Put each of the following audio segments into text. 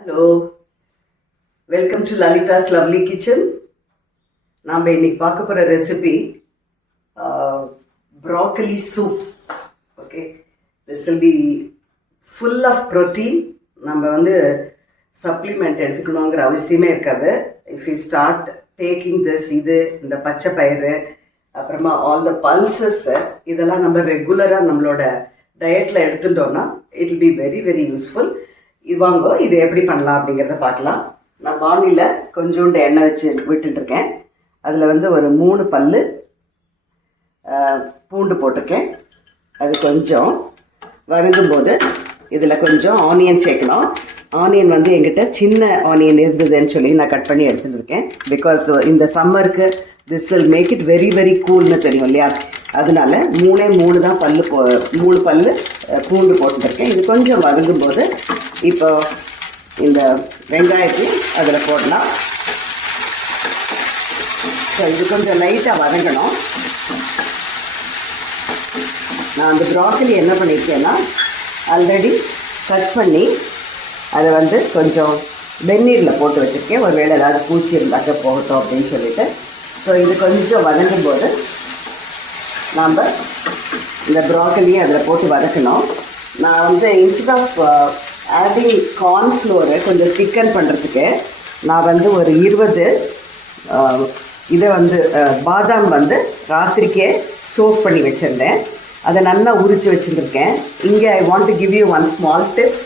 Hello, welcome to Lalitha's lovely kitchen. நாம் இன்னைக்கு பார்க்க போகிற recipe broccoli soup. Okay, this will be full of protein. நம்ம வந்து சப்ளிமெண்ட் எடுத்துக்கணுங்கிற அவசியமே இருக்காது. If you start taking this, இந்த பச்சை பயிறு, அப்புறமா ஆல் த பல்சஸ், இதெல்லாம் நம்ம ரெகுலராக நம்மளோட டயட்டில் எடுத்துட்டோம்னா it will be very very useful. இது வாங்க, இது எப்படி பண்ணலாம் அப்படிங்கிறத பார்க்கலாம். நான் வானியில் கொஞ்சோண்டு எண்ணெய் வச்சு விட்டுருக்கேன். அதில் வந்து ஒரு 3 பல் பூண்டு போட்டிருக்கேன். அது கொஞ்சம் வதங்கும்போது இதில் கொஞ்சம் ஆனியன் சேர்க்கணும். ஆனியன் வந்து என்கிட்ட சின்ன ஆனியன் இருந்ததுன்னு சொல்லி நான் கட் பண்ணி எடுத்துகிட்டு இருக்கேன். பிகாஸ் இந்த சம்மருக்கு this will make it very very கூல்னு தெரியும் இல்லையா, அதனால 3 தான் 3 பல் பூண்டு போட்டுருக்கேன். இது கொஞ்சம் வதங்கும்போது இப்போ இந்த வெங்காயத்தையும் அதில் போடலாம். ஸோ இது கொஞ்சம் லைட்டாக வதங்கணும். நான் அந்த ப்ராக்கலி என்ன பண்ணியிருக்கேன்னா ஆல்ரெடி கட் பண்ணி அதை வந்து கொஞ்சம் வெந்நீரில் போட்டு வச்சுருக்கேன். ஒரு வேளை ஏதாவது பூச்சி இருந்தாக்க போகட்டும் அப்படின்னு சொல்லிட்டு. ஸோ இது கொஞ்சம் வதங்கும்போது நாம் இந்த ப்ராக்கலியை அதில் போட்டு வதக்கணும். நான் வந்து இன்ஸ்டெட் ஆஃப் ஆடிங் கார்ன்ஃப்ளோரை கொஞ்சம் திக்கன் பண்ணுறதுக்கு நான் வந்து ஒரு 20 இதை வந்து பாதாம் வந்து ராத்திரிக்கே சோக் பண்ணி வச்சுருந்தேன். அதை நல்லா உரித்து வச்சுருக்கேன். இங்கே I want to give you one small tip.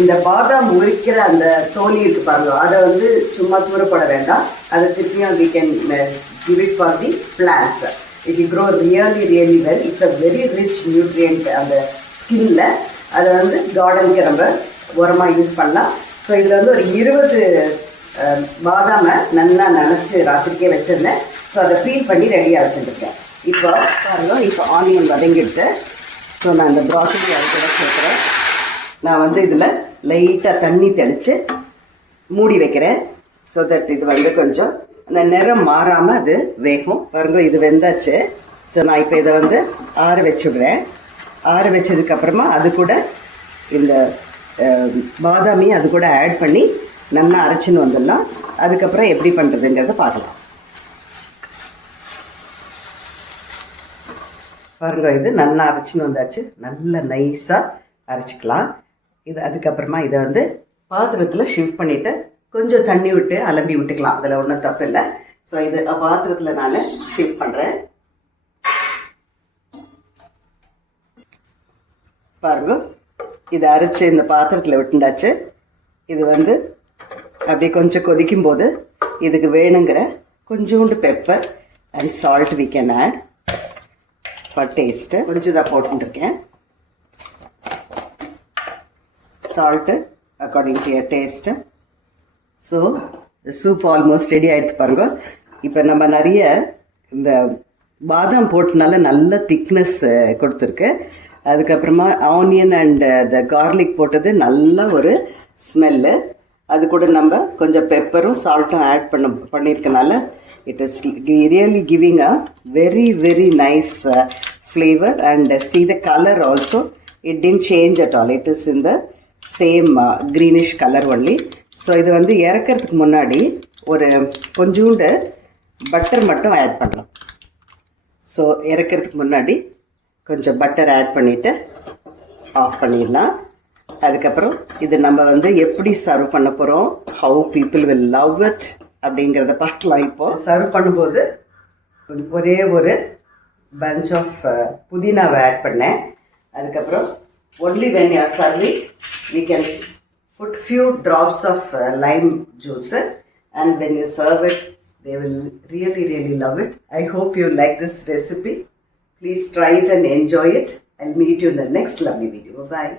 இந்த பாதாம் உரிக்கிற அந்த தோலி இருக்கு பாருங்க, அதை வந்து சும்மா தூரப்பட வேண்டாம். அதை திருப்பியும் we can give it for the plants. It will grow really really well. It's a very rich nutrient அந்த ஸ்கின்ல. அதை வந்து கார்டனுக்கு நம்ம உரமாக யூஸ் பண்ணலாம். ஸோ இதில் வந்து ஒரு 20 பாதாமை நல்லா நினச்சி ராத்திரிக்கே வச்சுருந்தேன். ஸோ அதை பீல் பண்ணி ரெடியாக வச்சுருக்கேன். இப்போ பாருங்க, இப்போ ஆனியன் வதங்கிடுது. ஸோ நான் இந்த ப்ராக்கலி அது கூட சேர்க்குறேன். நான் வந்து இதில் லைட்டாக தண்ணி தெளித்து மூடி வைக்கிறேன். ஸோ தட் இது வந்து கொஞ்சம் அந்த நிறம் மாறாமல் அது வேகும். பாருங்க, இது வெந்தாச்சு. ஸோ நான் இப்போ இதை வந்து ஆற வச்சுடுறேன். ஆற வச்சதுக்கப்புறமா அது கூட இந்த பாதாமியை அது கூட ஆட் பண்ணி நல்லா அரைச்சின்னு வந்துடலாம். அதுக்கப்புறம் எப்படி பண்ணுறதுங்கிறத பார்க்கலாம். பாருங்க, இது நல்லா அரைச்சின்னு வந்தாச்சு. நல்லா நைஸாக அரைச்சிக்கலாம். இது அதுக்கப்புறமா இதை வந்து பாத்திரத்தில் ஷிஃப்ட் பண்ணிவிட்டு கொஞ்சம் தண்ணி விட்டு அலம்பி விட்டுக்கலாம். அதில் ஒன்றும் தப்பு இல்லை. ஸோ இது பாத்திரத்தில் நான் ஷிஃப்ட் பண்ணுறேன். பாருங்க, இதை அரைச்சி இந்த பாத்திரத்தில் விட்டுண்டாச்சு. இது வந்து அப்படியே கொஞ்சம் கொதிக்கும் போது இதுக்கு வேணுங்கிற கொஞ்சோண்டு pepper and salt we can add for taste. கொஞ்சம் தான் போட்டுருக்கேன். Salt according to your taste. So soup almost ready ஆகிடுச்சு பாருங்க. இப்போ நம்ம நிறைய இந்த பாதாம் போட்டனால நல்ல திக்னஸ் கொடுத்துருக்கு. அதுக்கப்புறமா ஆனியன் அண்ட் த கார்லிக் போட்டது நல்ல ஒரு ஸ்மெல்லு. அது கூட நம்ம கொஞ்சம் பெப்பரும் சால்ட்டும் ஆட் பண்ணியிருக்கனால it is really giving a very very nice flavour. And see the color also, it didn't change at all. It is in the same greenish color only. So இது வந்து இறக்கிறதுக்கு முன்னாடி ஒரு கொஞ்சோண்டு பட்டர் மட்டும் ஆட் பண்ணலாம். So இறக்கிறதுக்கு முன்னாடி கொஞ்சம் பட்டர் ஆட் பண்ணிவிட்டு ஆஃப் பண்ணிடலாம். அதுக்கப்புறம் இது நம்ம வந்து எப்படி சர்வ் பண்ண போகிறோம், how people will love it அப்படிங்கிறத பார்க்கலாம். இப்போது சர்வ் பண்ணும்போது ஒரே ஒரு பஞ்ச் ஆஃப் புதினாவை ஆட் பண்ணேன். அதுக்கப்புறம் only when you are serving we can put few drops of lime juice, and when you serve it they will really really love it. I hope you like this recipe. Please try it and enjoy it. I'll meet you in the next lovely video. Bye bye.